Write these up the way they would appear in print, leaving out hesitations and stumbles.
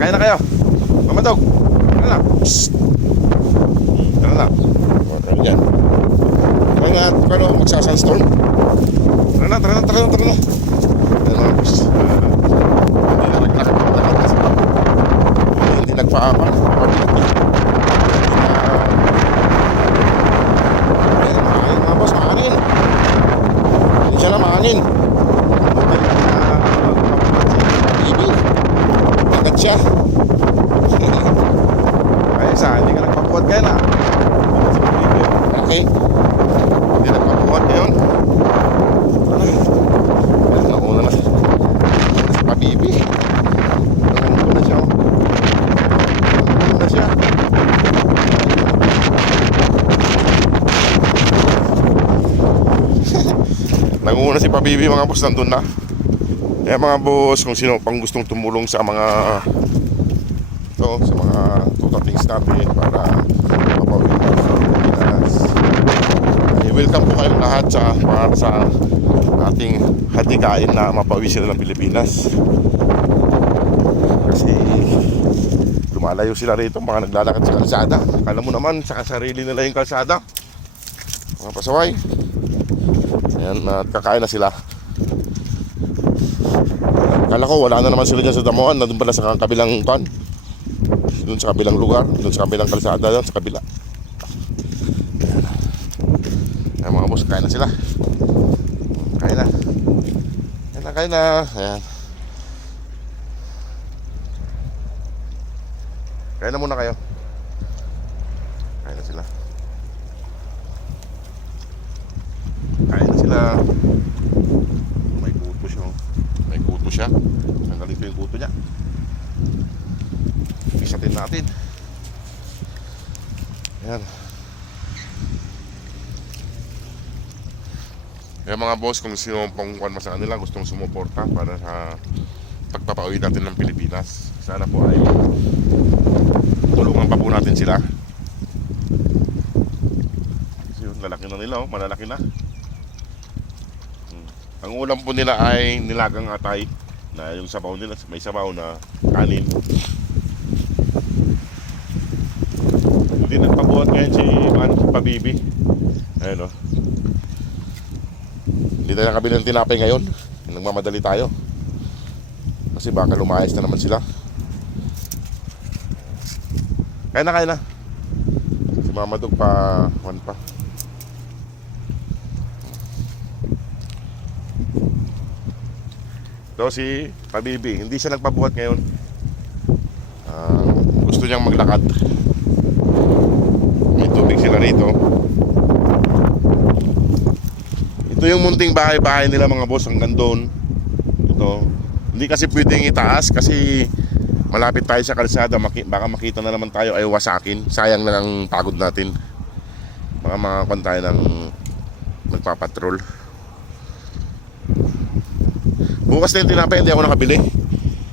Kain na kayo. Mamadog. Tara na. Psst. Tara na. Tara na dyan. Tara na. Paano magsasandstorm? Tara na. Tara na. Tara na. Tara na. Tara na. Psst. Hindi na naglakad. Hindi nagpaapan. Mga boss, mahangin. Hindi siya na mahangin. Agad siya. Ay isa, hindi ka nagpapuwad kayo na. Okay. Hindi nagpapuwad ngayon. Ano? Nauna na. Nauna si Pabibi. Nauna na siya. Nauna na siya. Nanguna si Pabibi mga boss, nandun na. Kaya mga boss, kung sino pang gustong tumulong sa mga sa mga tutatings natin para mapawin ng Pilipinas, welcome po kayong lahat para sa ating hadikain na mapawisin ng Pilipinas. Kasi lumalayo sila rito, mga naglalakad sa kalsada. Alam mo naman, sa sarili nila yung kalsada, mga pasaway. Ayan, at kakain na sila. Kala ko wala na naman sila dyan sa damuhan, na doon pala sa kabilang ton, doon sa kabilang lugar, doon sa kabilang kalsada, doon sa kabila. Ayan mga boss, kain na sila. Kain na. Kain na, kain na. Ayan. Kain na muna kayo. Kain na sila. Kain na sila. May kuto siya. May kuto siya. Tanggalin ko yung kuto niya. Isatin natin. Ayan. Kaya mga boss, kung sino pong sa kanila gustong sumuporta para sa pagpapauwi natin ng Pilipinas, sana po ay tulungan pa po natin sila. Kasi yun, lalaki na nila, oh, malalaki na. Ang ulam po nila ay nilagang atay, na yung sabaw nila, may sabaw na kanin. Hindi nagpabuhat ngayon si Pabibi. Ayun, oh. Hindi tayo nakabili ng tinapay ngayon. Nagmamadali tayo kasi baka lumayas na naman sila. Kaya na. Si Mama Dog pa, one pa. Ito si Pabibi, hindi siya nagpabuhat ngayon. Gusto niyang maglakad. May tubig sila rito. Ito yung munting bahay-bahay nila mga boss, hanggang doon. Ito. Hindi kasi pwedeng itaas kasi malapit tayo sa kalsada, baka makita na naman tayo ay wasakin. Sayang na ang pagod natin. Baka makakuha tayo ng magpapatrol. Bukas na yung tinapay, hindi ako nakabili.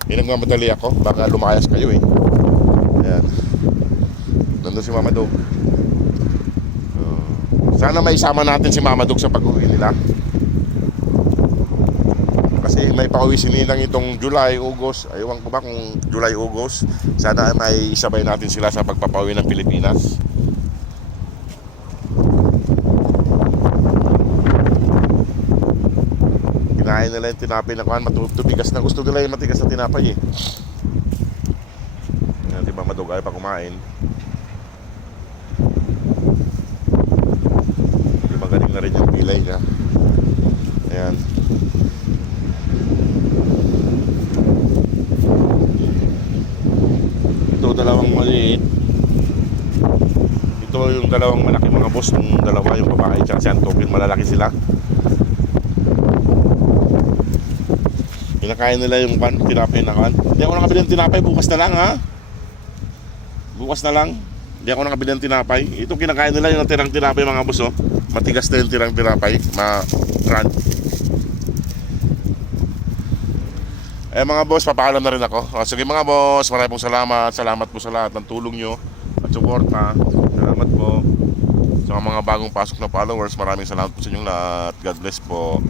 Nagmamadali ako, baka lumayas kayo eh. Ayan. Nandun si Mama Dog. Sana may isama natin si Mama Dog sa pag-uwi nila. Kasi may pauwi sinilang itong July, August. Aywan ko ba kung July, August. Sana may isabay natin sila sa pagpapauwi ng Pilipinas. Kinain nila yung tinapay na kuhan, matubigas na. Gusto nila yung matigas na tinapay eh. Yan, di Mama Dog ay pa kumain. Magaling na rin yung pilay niya. Ayan. Ito dalawang maliit. Ito yung dalawang malaki mga boss. Yung dalawa, yung babae tsaka si Antokil, malalaki sila. Kinakain nila yung tinapay na kan. Hindi ako nakabili ng tinapay, bukas na lang ha. Bukas na lang. Hindi ako nakabili ng tinapay. Ito kinakain nila yung natirang tinapay mga boss, oh. Matigas na yung tirang tinapay, ma-crunch. Mga boss, papaalam na rin ako. Sige mga boss, maraming pong salamat. Salamat po sa lahat ng tulong nyo at suporta. Salamat po sa mga bagong pasok na followers. Maraming salamat po sa inyong lahat. God bless po.